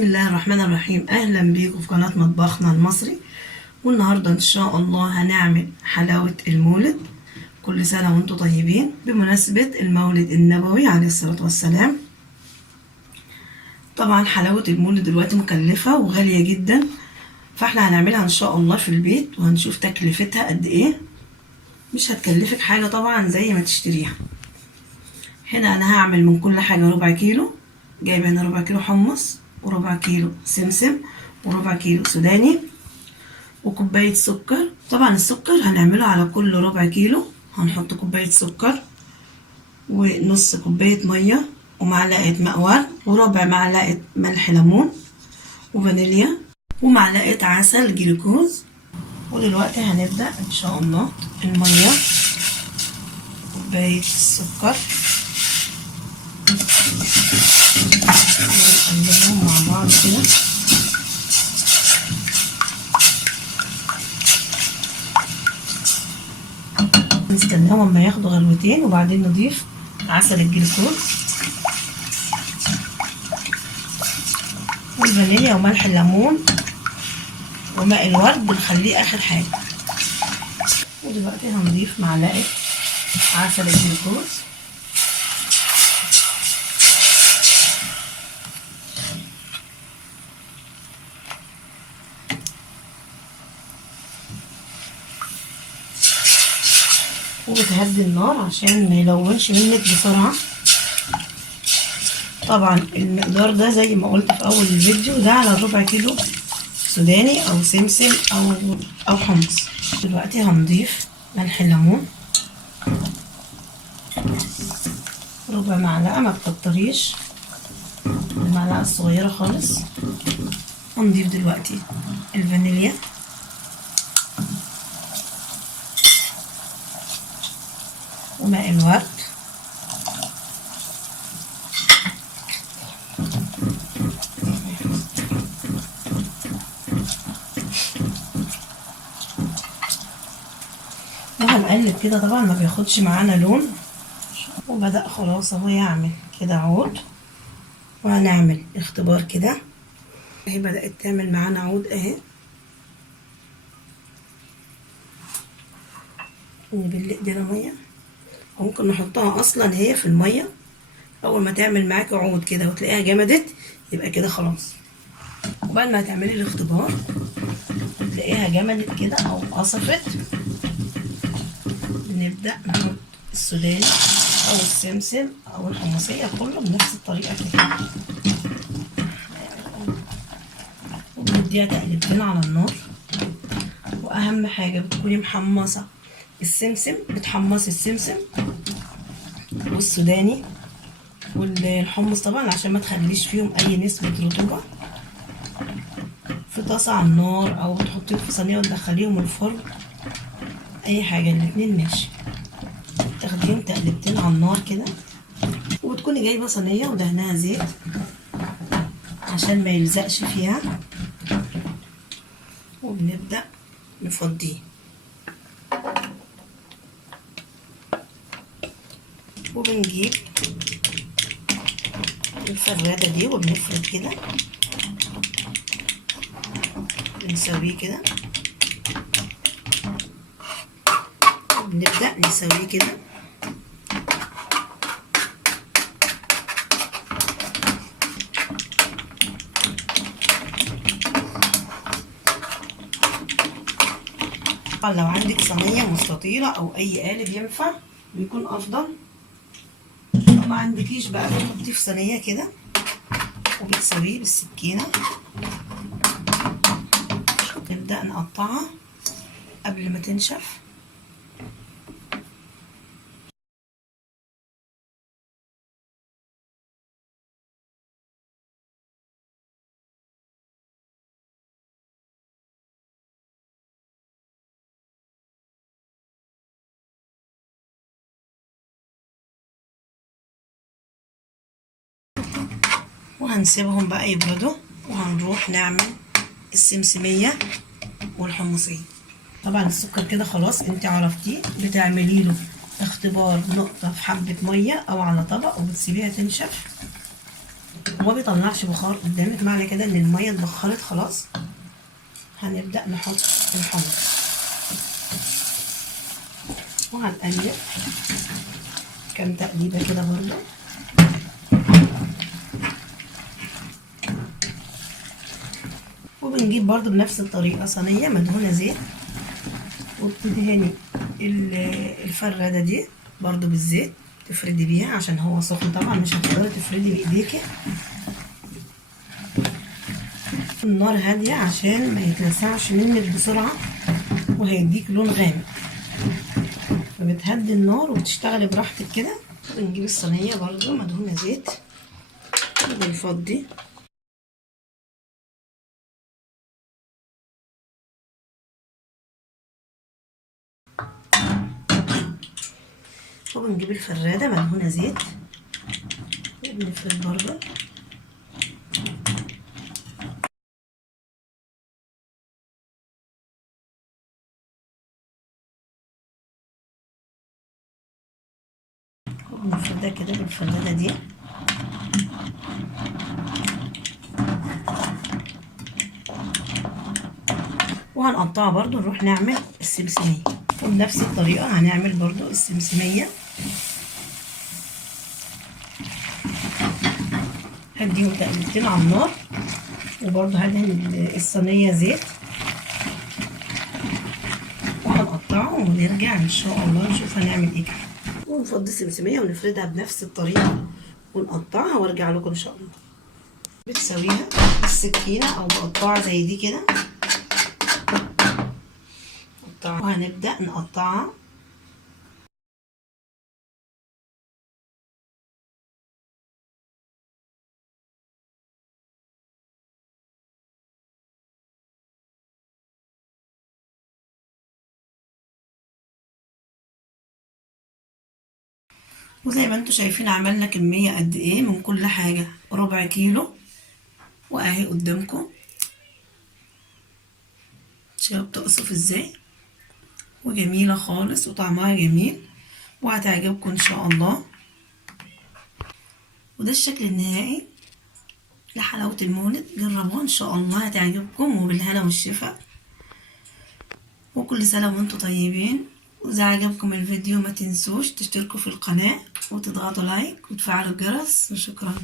بسم الله الرحمن الرحيم. اهلا بيكم في قناة مطبخنا المصري. والنهاردة ان شاء الله هنعمل حلاوة المولد. كل سنة وانتم طيبين بمناسبة المولد النبوي عليه الصلاة والسلام. طبعا حلاوة المولد دلوقتي مكلفة وغالية جدا، فاحنا هنعملها ان شاء الله في البيت وهنشوف تكلفتها قد ايه. مش هتكلفك حاجة طبعا زي ما تشتريها. هنا انا هعمل من كل حاجة ربع كيلو. جايبه هنا ربع كيلو حمص وربع كيلو سمسم وربع كيلو سوداني وكوباية سكر. طبعا السكر هنعمله على كل ربع كيلو هنحط كوباية سكر ونص كوباية مية ومعلقة مقور وربع معلقة ملح ليمون وفانيليا ومعلقة عسل جلوكوز. ودلوقتي هنبدأ ان شاء الله. المية، كوباية السكر، نقلبهم مع بعض كده. نستناهم اما ياخدوا غلوتين وبعدين نضيف عسل الجلوكوز والفانيليا وملح الليمون وماء الورد بنخليه اخر حاجه. ودلوقتي هنضيف معلقه عسل الجلوكوز وبتهدي النار عشان ما يلونش منك بسرعه. طبعا المقدار ده زي ما قلت في اول الفيديو ده على الربع كيلو سوداني او سمسم او حمص. دلوقتي هنضيف ملح الليمون ربع معلقه، ما تكتريش، المعلقه الصغيره خالص. هنضيف دلوقتي الفانيليا وماء الورد وهنقلب كده. طبعا ما بياخدش معانا لون، وبدأ خلاص اهو يعمل كده عود. وهنعمل اختبار كده اهي، بدأت تعمل معانا عود اهي. نبل ايدينا ميه، ممكن نحطها اصلا هي في الميه. اول ما تعمل معاكي عود كده وتلاقيها جمدت يبقى كده خلاص. وبعد ما هتعملي الاختبار تلاقيها جمدت كده او قصفت، نبدأ نحط السوداني او السمسم او الحمصية كله بنفس الطريقة كده، وبنديها تقلبتين على النار. واهم حاجة بتكوني محمصة السمسم، بتحمصي السمسم والسوداني والحمص طبعا عشان ما تخليش فيهم اي نسبة رطوبة في طاسة على النار، او تحطيهم في صينية وتدخليهم الفرن، اي حاجة الاتنين ماشي. تاخديهم تقلبتين على النار كده، وتكوني جايبة صينية ودهنها زيت عشان ما يلزقش فيها. وبنبدأ نفضيه، وبنجيب الفرادة دي وبنفرد كده، بنسويه كده، وبنبدأ نسويه كده. طبعا لو عندك صينية مستطيلة او اي قالب ينفع بيكون افضل. ما عندكيش بقى بتحطيه في صينيه كده وبتسويه بالسكينه. نبدا نقطعها قبل ما تنشف. وهنسيبهم بقى يبردوا، وهنروح نعمل السمسمية والحمصية. طبعا السكر كده خلاص انت عرفتيه، بتعملي له اختبار نقطة في حبة مية او على طبق وبتسيبيها تنشف. وما بيطلعش بخار قدامك، معنى كده ان الميه اتبخرت خلاص. هنبدأ نحط الحمص وهنقلب كام تقليبه كده برضو. وبنجيب برضو بنفس الطريقه صينيه مدهونه زيت، وبتدهني الفرادة دي برضو بالزيت، تفردي بيها عشان هو سخن طبعا، مش هتقدري تفردي بايديكي. النار هادية عشان ما يتلسعش منك بسرعة وهيديك لون غامق، فبتهدي النار وبتشتغلي براحتك كده. بنجيب الصينية برضو مدهونة زيت وبنفضي وبنجيب الفرادة مدهونة زيت وبنفرد برضو. وبنفردها كده بالفرادة دي. وهنقطعها برضو نروح نعمل السمسمية، وبنفس الطريقة هنعمل برضو السمسمية. هديهم تقليبتين على النار، وبرضو هدهن الصينية زيت وهنقطعهم ونرجع ان شاء الله نشوف هنعمل ايه كده. ونفضي السمسمية ونفردها بنفس الطريقة ونقطعها وارجع لكم ان شاء الله. بتسويها بالسكينة او بقطعها زي دي كده، وهنبدأ نقطعها. وزي ما انتوا شايفين عملنا كمية قد ايه من كل حاجة، ربع كيلو، واهي قدامكم. شايفة بتقصف ازاي، وجميلة خالص وطعمها جميل وهتعجبكم ان شاء الله. وده الشكل النهائي لحلاوة المولد، جربوها ان شاء الله هتعجبكم، وبالهنا والشفا، وكل سنة وانتم طيبين. وإذا عجبكم الفيديو ما تنسوش تشتركوا في القناة وتضغطوا لايك وتفعلوا الجرس، وشكرا.